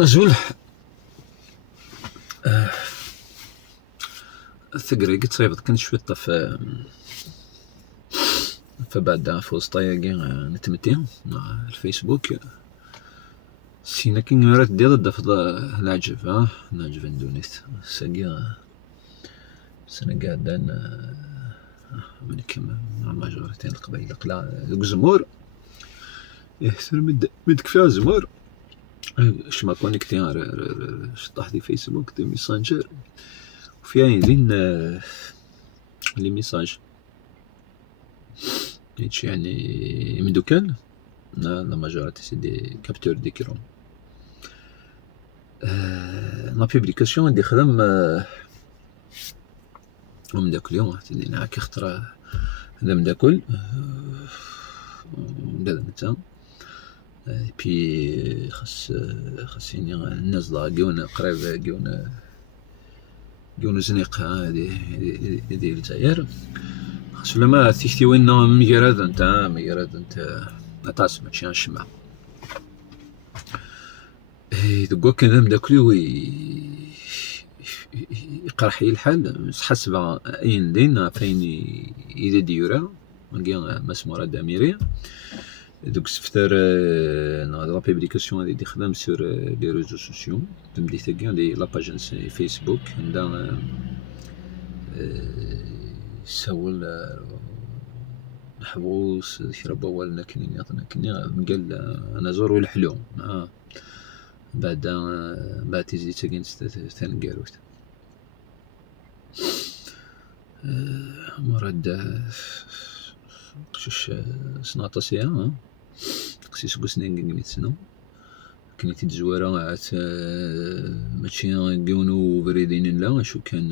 رجل ثقري قلت صيفط كنت شوية فبعد في وسطايا نتمتين مع الفيسبوك سينا كي مرات ديال الدفض العجب العجب اندونيت ساقيا سنة قاعدان من كما مع ماجورتين القبائل قلا الزمور يحسن مد كفاية زمور شما كونيكتي شطح دي فيسبوك دي ميسانجر وفيها يدين لي ميساج هادشي يعني من دوكان لا ماجوريتي سي دي كابتور ديكرون لا بوبليكاسيون اللي خدم من داك اليوم تدينا هاكا خطرة هذا من داكل هذا نتا بي خاصني الناس لاقيونا قريب قيونا زنيق هادي الجزائر خاصو لما تيختي وين ميراد انت نتاس ماشي نشمع دكوا كان داكلو يقرح الحال حسب اين دين فين يدي ديورا ملقى مسمورة داميري دوك سفتر لا بوبليكاسيون هادي خدام سور لي ريزو سوسيو تمدي تلقى لي لا باج فيسبوك عندها سول محبوس شربوا ولا كنين قال انا زور الحلوم بعد تيجي تاكين تنقاروت مراد قشش سناطاسيا تقسيس قسنين قنيت سنو كنيت تزوارا عات ماشي قيونو بريدين لا شو كان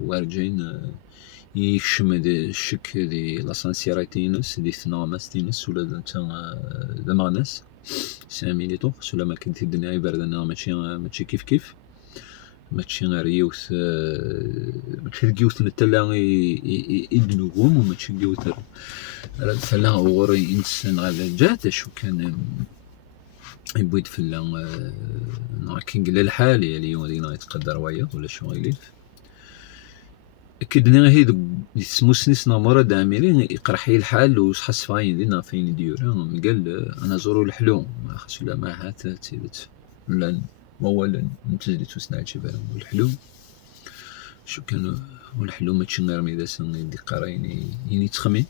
وارجين يشم الشك دي لاسانسيريتينس دي ثنامستينس ولا نتا دمانس ساميليتو سولا ما كنت الدنيا باردنا ماشي كيف ماشي غير يوث ماشي الجيوث نتلا يدنوهم وماشي الجيوث تلا غوري انسان على جات شو كان يبويد في كي قال الحال اليوم دينا يتقدر ويا ولا شو غيليف كدنا هي سموسنيس نمرة داميرين يقرحي الحال وحس فاين دينا فين يديورا قال انا زورو الحلوم ما خاصو لا ما هات تيبت ولا اولا نتجدت وسناعتي بالهم والحلوم شو كانوا والحلوم ماشي غير ميداسن دي قرايني يني تخمي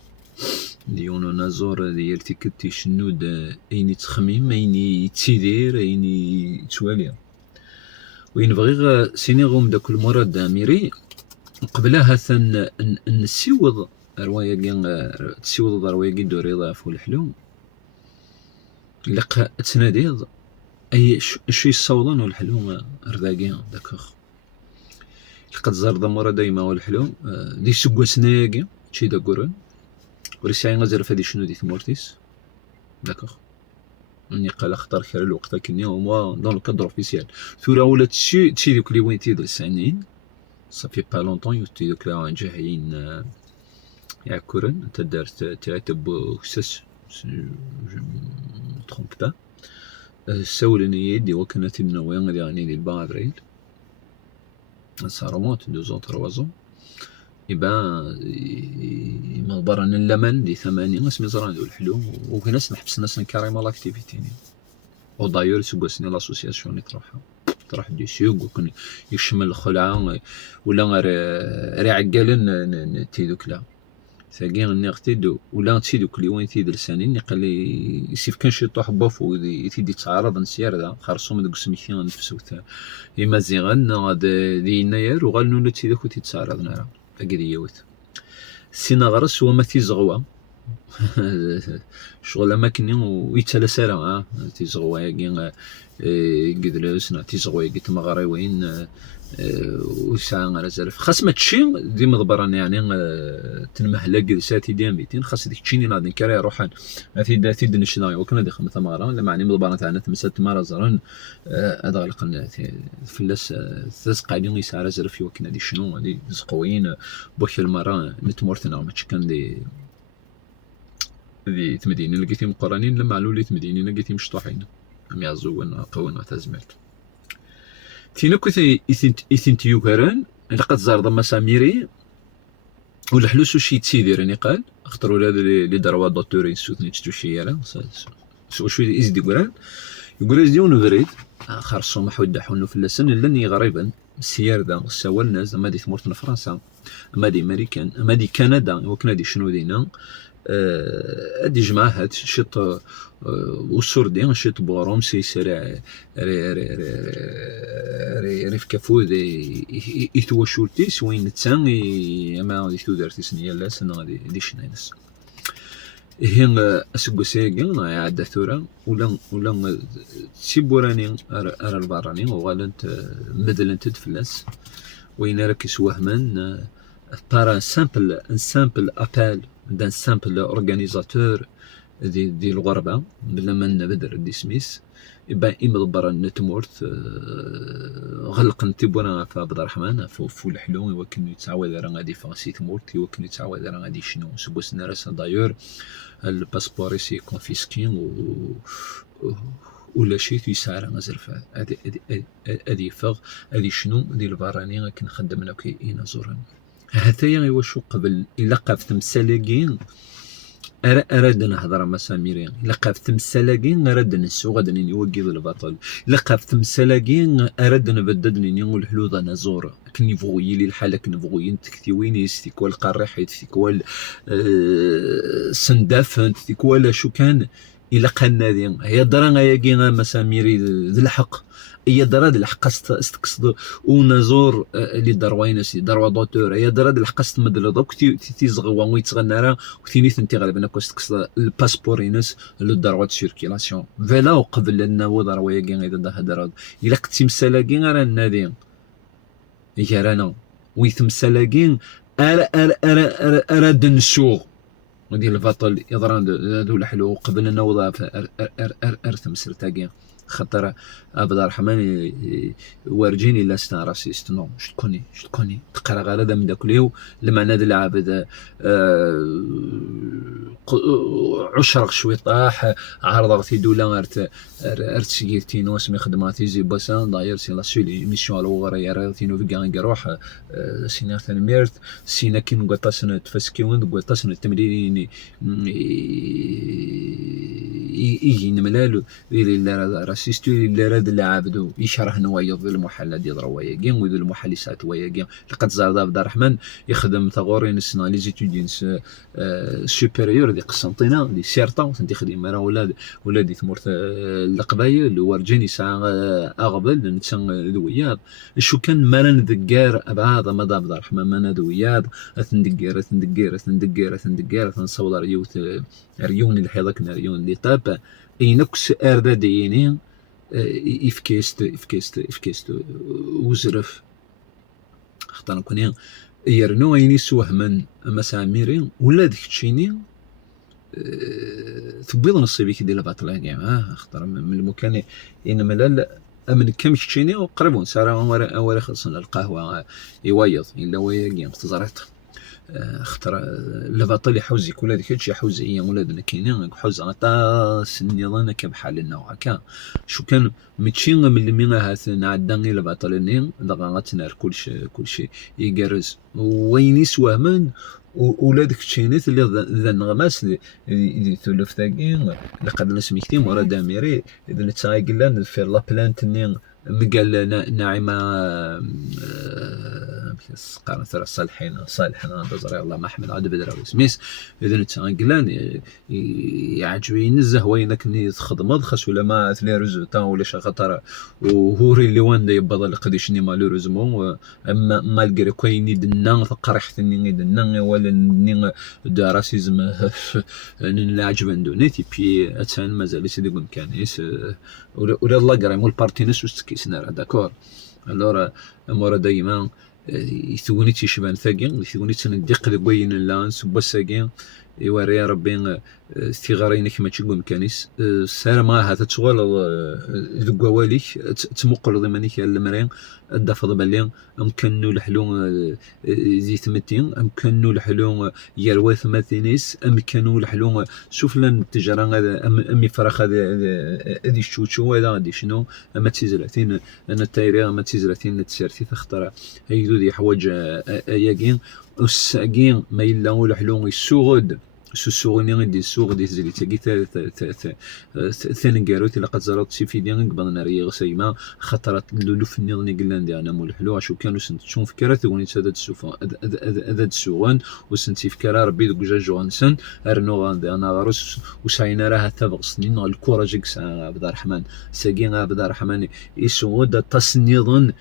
ديونو نازور ديالتي كنتي شنود ايني تخميم ايني تيدير ايني توالي وين بغي سيني غوم داك المرة داميري قبلها ثن نسيوض رواية تسيوض رواية دوري ضاف والحلوم لقى تناديض اي شي الصوضان والحلوم رداقيا داكوخ لقد زار مرة دايما والحلوم دي سقوا سناقي شي دا قرن ورساي غزر فدي شنو دي ثمورتيس داكوخ اني قال اختار خير الوقت كني هو دون الكادر اوفيسيال ثورة ولا تشي دوك لي وين تيدر السنين صافي با لونطون يوتي دوك لا جاهين يا كورن انت دارت تراتب وسس ترومب با سولني يدي وكانت النوين يعني دي البادريل صارموت 2 ans 3 ans مضبرا اللمن دي 8 ناس مزران دو الحلوم وكناس نحبس ناس كاريمون لاكتيفيتي ودايور سوغسني لاسوسياسيون تروح دي سيوغ وكن يشمل الخلعه ولا راه عقالن تيدوك لا ثاقين نغتيدو ولا تيدوك لي وين تيدر سانين قال لي يسيف كان شي طوح بوف ويتيدي تعارض نسير دا خرصوم دوك سميتين نفسو يما زيغن هاد دي نير وغالنو تيدوك تيتعارض نرا اقري يوت سينا غرس وما تيزغوا شغل اماكن ويتلاسرا تيزغوا ياكين قدلوس تيزغوا ياكي مغاري وين وساعة غير زرف خاص ما تشي دي مضبران يعني تنمهلا جلساتي ديال بيتين خاص ديك تشيني نادي كاري روحان تيد نشناي وكنا دي خمسة مرة لما يعني مضبران تاعنا تمسات مرة زران هذا غلقنا فلاس ثلاث قاعدين يسعى زرف وكنا دي شنو هادي زقوين بوش المرة نتمرتنا ما كان دي تمديني لقيتي مقرانين لما علولي تمديني لقيتي مشطوحين يعزون قونا تزمرت تينا كنت إثنت يوكران لقد زار ضم ساميري ولا حلوسو شي تسيدي راني قال اختاروا هذا اللي دروا دوتورين سوتني تشتو شي سو شوي إزدي قران يقول إزدي ونفريد خرصو محود حونو في اللسن لاني غريبا السيار ذا السوال الناس ما دي ثمورتنا فرنسا ما دي امريكان ما دي كندا وكنا دي شنو دينا ادي جماعات شط والسردين شط بوروم سي سرع ريف كفوذ يتوا شورتيس وين تسان ما غادي تودرتي سنيه لا سنه غادي دي شناينس هين اسقسيغن عاد ثورة ولا تسيبوراني ارى البراني وغالنت مدلنت تفلس وين راك سوهمن par un simple appel d'un simple organisateur دي الغربة بلا ما نبدر دي سميس يبان مدبر نتمورت غلق نتبونا في عبد الرحمن فول حلو يوكن يتعاود راه غادي فاسي تمورت يوكن يتعاود راه غادي شنو سبوس نراس دايور الباسبور سي كونفيسكين ولا شي يسعر غزرف هادي فغ هادي شنو ديال البراني كنخدم كي ينزورن هاتايا واش قبل الا قاف تمسالاكين أراد نهضر مع ساميرين إلا قاف تمسالاكين أراد نسو غادا نوقف البطل إلا قاف تمسالاكين أراد نبدد نقول حلوض أنا زور كني فوغي لي الحالة كني فوغي تكتيوين يستيكوال قريح يستيكوال سنداف تكوال شو كان إلا قلنا ذي هي درا غاياكين مع ساميري ذي الحق هي دراد الحق استقصد ونزور اللي دروينس دروا دوتور هي دراد الحق استمدل دوك تيزغوا ويتغنى راه وثيني انت غالبا كو استقصد الباسبورينس اللي دروا سيركيلاسيون فلا وقبل ان دروا يا اذا هدراد الا قتي مسالاكين راه نادي يا رانا ويتمسالاكين ارا دنسو ودي البطل يضران ذو الحلو قبل ان وضع ارثم سرتاكين خاطر عبد الرحمن ورجيني لست راسيست نو شتكوني تقرا غير هذا من داك اليوم المعنى د العبد عشرق شوي طاح عرض في دوله ارتسيتينو اسمي خدماتي زي باسان داير سي لا سولي ميسيون الوغرا يرتينو في كان يروح سينا ثانميرت سينا كين قطاسن تفسكيون قطاسن التمرين يجي نملالو اللي راسيستو اللي راد العبدو يشرح نوايا ذو المحل ديال روايا وذو المحل ساعات ويا لقد زاد عبد الرحمن يخدم ثغورين السنه لي زيتودينس سوبيريور دي قسنطينه دي سيرتا تخدم راه ولادي ثمورت القبايل ورجيني ساعه اغبل نتسن ذوياض شو كان مالن ذكار ابعاد ما عبد الرحمن ما ذوياض ثندقير ثنصور ريون اللي حيضكنا ريون اللي طاب ينكس ارداديني إفكيست وزرف اختار نكوني يرنو عيني سوهمن مساميرين ولا ديك تشيني تبيض نصيبي كي ديال باطلاكي اختار من المكان انما لا من كم تشيني وقربون سارا ورا خلصنا القهوه يويض الا ويا تزرعت اختار البطل يحوزي كل هذيك الشيء حوزي ولادنا كاينين حوز عطا سنيضنا كبحال النوع هكا شو كان متشي من مينا هات نعداني البطلين دغاتنا كل شيء يجرز وين يسوهمن ولادك تشينيت اللي ذا النغماس اللي ثلث ثاقين لقد نسميكتين ورا داميري اذا نتايقلان في لا بلانت مقال ناعمة قارن ترى صالحين بزري الله ما حمل عاد بدراوي سميس اذا نتايقلان يعجبني نزه وينك ني تخدم خاص ولا ما ثلي ريزولتا ولا شي خطر وهوري اللي وين يبض لقديشني مالوريزمون اما مالغري كايني دنا قرحتني دنا ولا ني راسيزم نلاعجب ندونيتي بي اتسان مازال سيدي كون كانيس ولا الله قرا مول بارتينس وستكيسنا داكور الورا مورا دايما يثوني تيشبان ثاقين يثوني تندق لبين اللانس بساقين يوري ربي استغارين كما تقول كانيس سار ما هذا تشغل القواليك تمقل ضمنك المرين الدفض بالين أمكنو الحلو زي ثمتين أمكنو الحلو يروي ثمتينيس أمكنو الحلو شوف لنا التجارة هذا أمي فرخ هذا هذه الشوشو هذا غادي شنو أما تيزراتين أنا التايري أما تيزراتين تسيرتي تختار هيدو دي حوايج أياكين والساقين ما إلا الحلو يسوغد سوغني غادي سوغ دي زليتي كي ثانكاروت الا قد زرات سي في ديال قبل ناري غسيما خطرت لولو في النيل قلنا دي انا مول حلو شو كانوا سنت تشوف فكره تغني هذا السوفا هذا السوغان وسنتي فكره ربي دوك جاج غنسن ارنو غاندي انا غروس وساينا راه تبغ سنين الكوراجيك عبد الرحمن ساقين عبد الرحمن يسود تصنيضا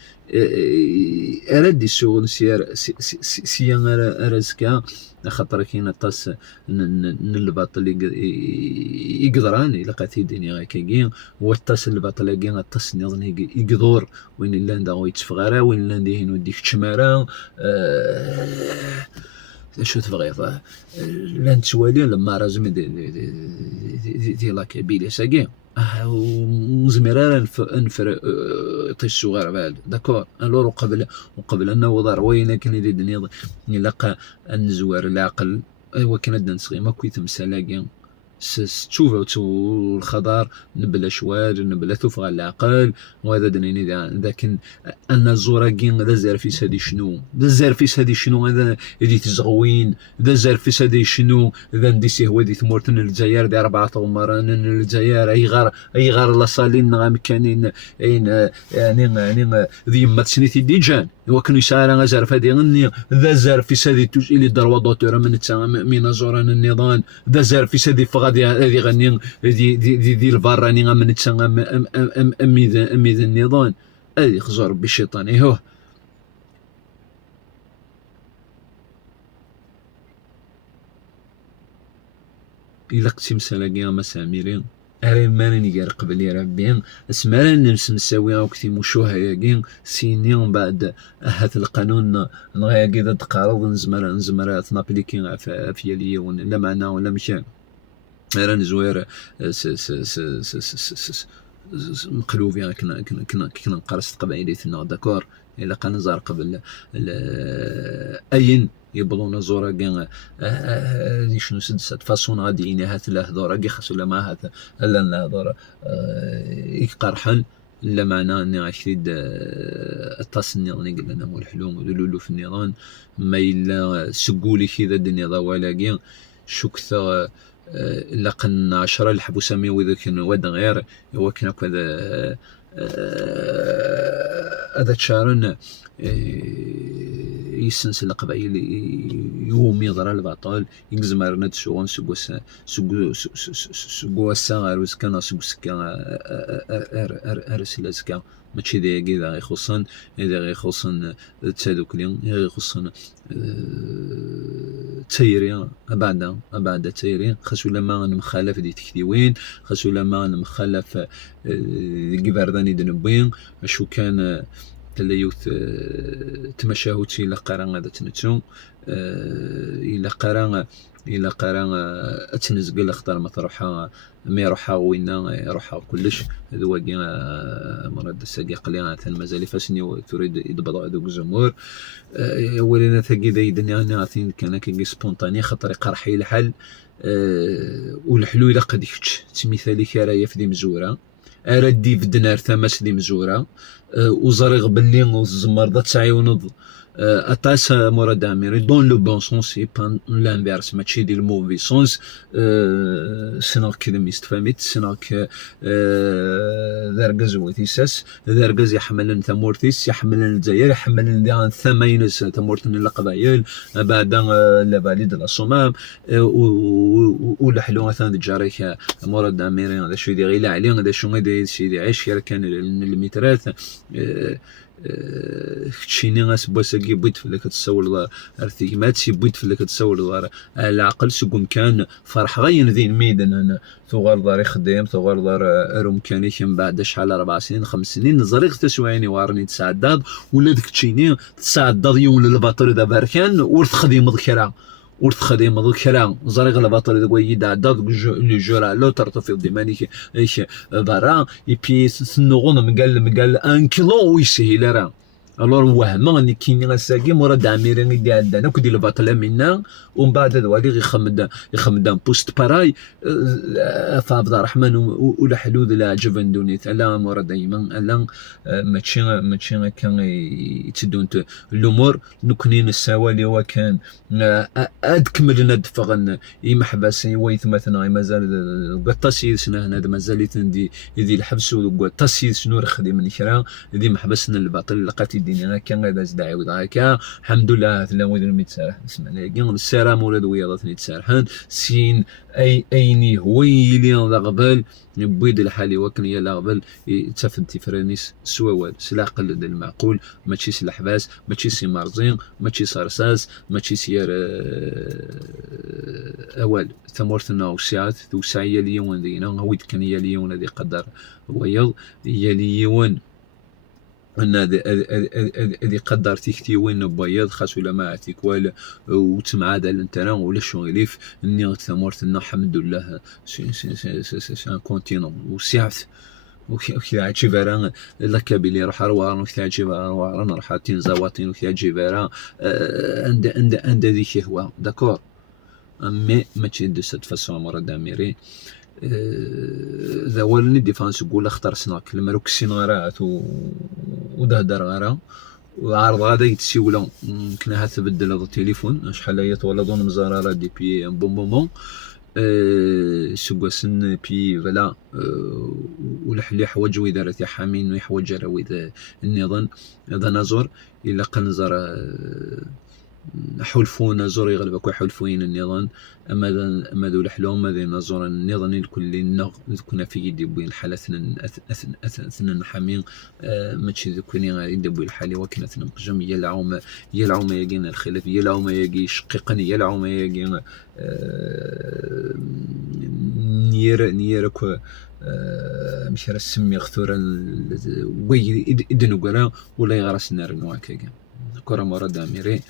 أردي الشغل سيان أرزكا خاطر كاين طاس الباطل يقدران إلا قاتي ديني هكاكين والطاس الباطل كاين الطاس نظن يقدر وين إلا نداو يتفغارا وين إلا نديهنو ديك التشمارة شو تبغي لا نتوالي لما رازم دي لا كابيلي ساكين وزميرا انفر طيشو غير بعد داكور الور وقبل انه وضع وين كان يدني يلقى النزوار العقل ايوا كان دنسغي ما كويت مسالاكين تشوف الخضار نبلا شوال نبلا ثوف على العقل وهذا دنيني لكن انا زوراكين ذا زارفيس هادي شنو ذا زارفيس هادي شنو هذا اللي تزغوين ذا زارفيس هادي شنو ذا نديسي هو دي ثمورتن الجزائر دي 4 مران الجزائر اي غار لا صالين غا مكانين اين يعني ذي ما تسنيتي ديجان وكانوا يسارا زارف هادي غني ذا زارفيس هادي توش اللي دروا دوتور من زوران النظام ذا زارفيس هادي غادي غني دي الفاراني من تسان امي ذا النظام هذه خزور بالشيطان هو إلا قتي مسالاكيا مساميرين أري ماني كار قبل ربي اسمارن نسمساوي وكتي مشوها ياكين سينين بعد هذا القانون نغيا كذا تقارض نزمر تنابليكي في اليوم لا معنى ولا مشان راني زوير مقلوب يعني كنا نقرص قبائليتنا داكور الا كان نزار قبل اين يبلون زورا كان دي شنو سدسات فاسون غادي هات له هضره كي خاصو لا ما هات لا الهضره يقرحن لا معنى اني عشريد التصنيع اللي قلنا مول الحلوم ودلولو في النظام ما الا سقولي كذا الدنيا ضوالاكي شكثر لقن 10 الحبوسه مي وذا كان ود غير هو كان هذا هذا تشارن يسنسل قبائل يوم يضرى البطال ينزمر ند شغون سقوا الساغر وسكان سكان ارسل اسكا ماشي ديالي ذا يخصن اذا يخصن تسادوكلين يخصن تيري بعد تيري خاصو لما نمخالف دي تكتيوين خاصو لما نمخالف كبرداني دنبوين شو كان تليوت تمشاهوتي الى قران هذا تنتو الى قران اتنزقل اختار ما تروحها ما يروحها وينا يروحها كلش هذا هو مراد الساقي قليلا مازال فاسني تريد يضبط هذوك الجمهور ولينا ثقي ذا الدنيا نعطين كان كي سبونطاني خاطر قرحي الحل والحلو الى قد يفتش مثالي كرايه في دي مزوره اردي في الدنار ثماس دي مزوره وزريغ باللي والزمر ذات ساعي ونض أتاس مراد عميري دون لو بون سونس سي بان لانفيرس ماشي دي الموفي سونس سناك كذا ميستفاميت سناك ذرقز وثيساس ذرقز يحملن ثمورتيس يحملن الجزائر يحملن ديان ثمينس ثمورتن القبائل بعد لباليد الصمام ولحلو مثلا الجاريك مراد عميري هذا شو يدير غير عليه هذا شو غادي يدير عيش كان الميترات كتشيني غاس بوساكي بيت فلك تصور ارتيمات سي بيت فلك تصور العقل سكون كان فرح غين ذين ميدان انا ثغار داري خدام ثغار دار رومكاني من بعد شحال 4 سنين 5 سنين زريغ تسواني وارني تسعداد ولا ديك تشيني تسعداد يوم الباطل دا باركان ورث خديم ذكرى ورتخدم ضو كرا زريغ البطل دو يدا داد لو جورا لو ترتفع ديمانيك ايش برا يبي سنغون مقال ان كيلو ويسهل راه الور وهما اني كيني غساكي مورا داميرين دي عندنا كودي البطل منا ومن بعد دوالي يخمد بوست باراي فعبد الرحمن ولا حلود لا جبن دونيت لا مورا دايما لا ماشي كان يتدون الامور نكونين السوالي وكان كملنا دفغن يمحبس ويث مثلا مازال قطاسي سنه هنا مازال يتندي يدي الحبس وقطاسي شنو رخدي من كرا يدي محبسنا الباطل لقات يدينا كان غدا زداعي وضاكا الحمد لله تلاوذ المتسارح سمعنا كان السلام ولاد وياضتني تسارحان سين ايني هويلي غبل بيد الحالي وكن يا لغبل تفهم تفرانيس سوال سلاح قلد المعقول ماشي سلاح باس ماشي سي مرزين ماشي صرصاص ماشي سيار اوال ثمورتنا وسعات توسع يليون دينا هويت كان يليون هذه قدر ويض يليون ان هذه قدر تيكتي وين بيض خاص ولا ما عتيك ولا وتمعاد انتنا ولا شغليف اني ثمورتنا الحمد لله سي كونتينون وسعت وكي عجبارا لكابيلي روح روان وكي عجبارا روان روح تنزاواتين وكي عجبارا عند ذيك هو داكور مي ماشي دو سيت فاسون مرا داميري ذا والني ديفانس يقول اختار سناك المروك السينارات ودهدر غارا وعرض غادا يتسيولا يمكن ها تبدل هذا التليفون شحال هي تولدون مزارارا دي بي بومبومون سوغاسن بي فلا ولحلي حواج ويدارت حامين ويحوج راوي النظام هذا نزور الا قنزر حلفونا زور يغلبك ويحلفوين النظام اما ذو الحلوم هذه نزور النظام الكل كنا في يدي بوين الحالة اثنين حامين ماشي ذكوني غادي يدبوي الحالي وكنا تنقجم يلعوم يجين الخلاف يلعوم يجي شقيقني يلعوم يجي نيرك مش رسمي غثورا وي إدنو قرا ولا يغرس النار نواكا كرة مرة داميري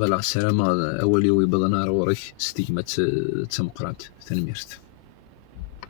بلا السلامة أولي ويبضنا روري ستيجمة تمقرات تنميرت